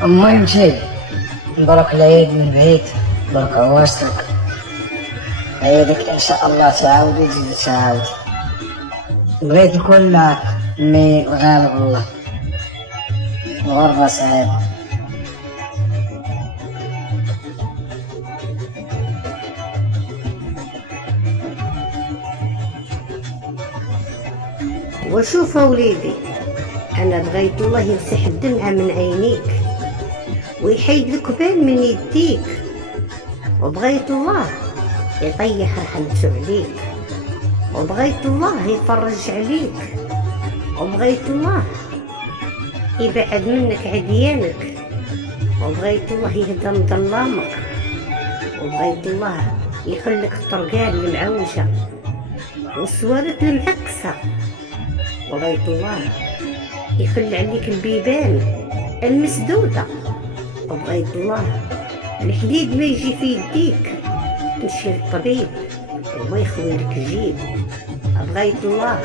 أما نجي نبارك العيد من بعيد، برك عواشتك عيدك إن شاء الله تعاود وتزيد تعاود. بغيت نكون معك مي وغالب الله، غربة سعيدة. وشوف وليدي، أنا بغيت الله يمسح الدمعة من عينيك ويحيد الكبال من يديك، وبغيت الله يطيح رحمته عليك، وبغيت الله يفرج عليك، وبغيت الله يبعد منك عديانك، وبغيت الله يهدم ظلامك، وبغيت الله يحلك الطرقان المعوجة والسوارت المعكسة، وبغيت الله يخلي عليك البيبان المسدودة، وبغيت الله الحديد ما يجي في يديك تمشي للطبيب وما يخوي لك الجيب، بغيت الله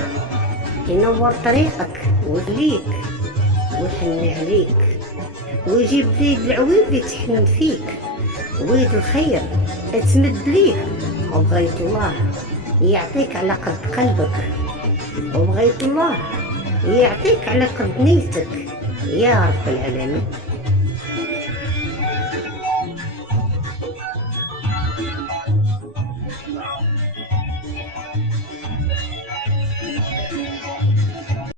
ينور طريقك ويخليك ويحن عليك ويجيب بيد العويد يتحن فيك ويد الخير تمد ليك، وبغيت الله يعطيك على قد قلبك، وبغيت الله يعطيك على قد نيتك يا رب العالمين.